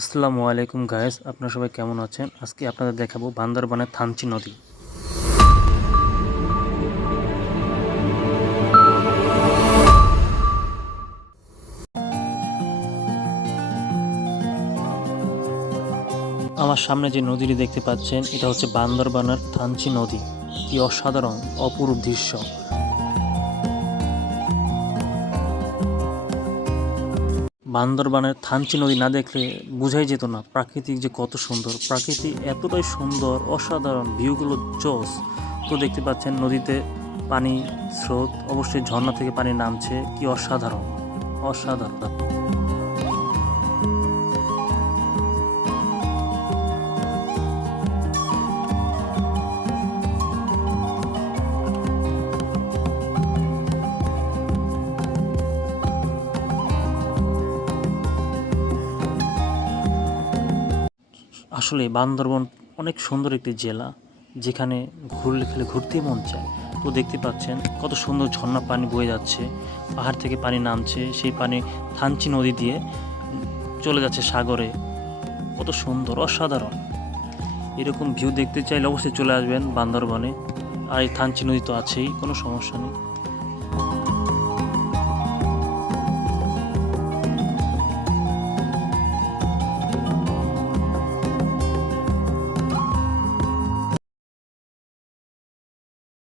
আসসালামু আলাইকুম গায়েস আপনারা সবাই কেমন আছেন? আজকে আপনাদের দেখাবো বান্দরবানের থানচি নদী। আমার সামনে যে নদীটি দেখতে পাচ্ছেন, এটা হচ্ছে বান্দরবানের থানচি নদী। কি অসাধারণ, অপরূপ দৃশ্য। বান্দরবানের থানচি নদী না দেখলে বোঝাই যেত না প্রাকৃতিক যে কত সুন্দর। প্রাকৃতিক এতটাই সুন্দর, অসাধারণ ভিউগুলো জোস। তো দেখতে পাচ্ছেন নদীতে পানি স্রোত, অবশ্যই ঝর্ণা থেকে পানি নামছে, কি অসাধারণ অসাধারণ। আসলে বান্দরবন অনেক সুন্দর একটি জেলা, যেখানে ঘুরলে খেলে ঘুরতেই মন চায়। তো দেখতে পাচ্ছেন কত সুন্দর ঝর্ণা পানি বয়ে যাচ্ছে, পাহাড় থেকে পানি নামছে, সেই পানি থানচি নদী দিয়ে চলে যাচ্ছে সাগরে। কত সুন্দর, অসাধারণ। এরকম ভিউ দেখতে চাইলে অবশ্যই চলে আসবেন বান্দরবনে। আর এই থানচি নদী তো আছেই, কোনো সমস্যা নেই।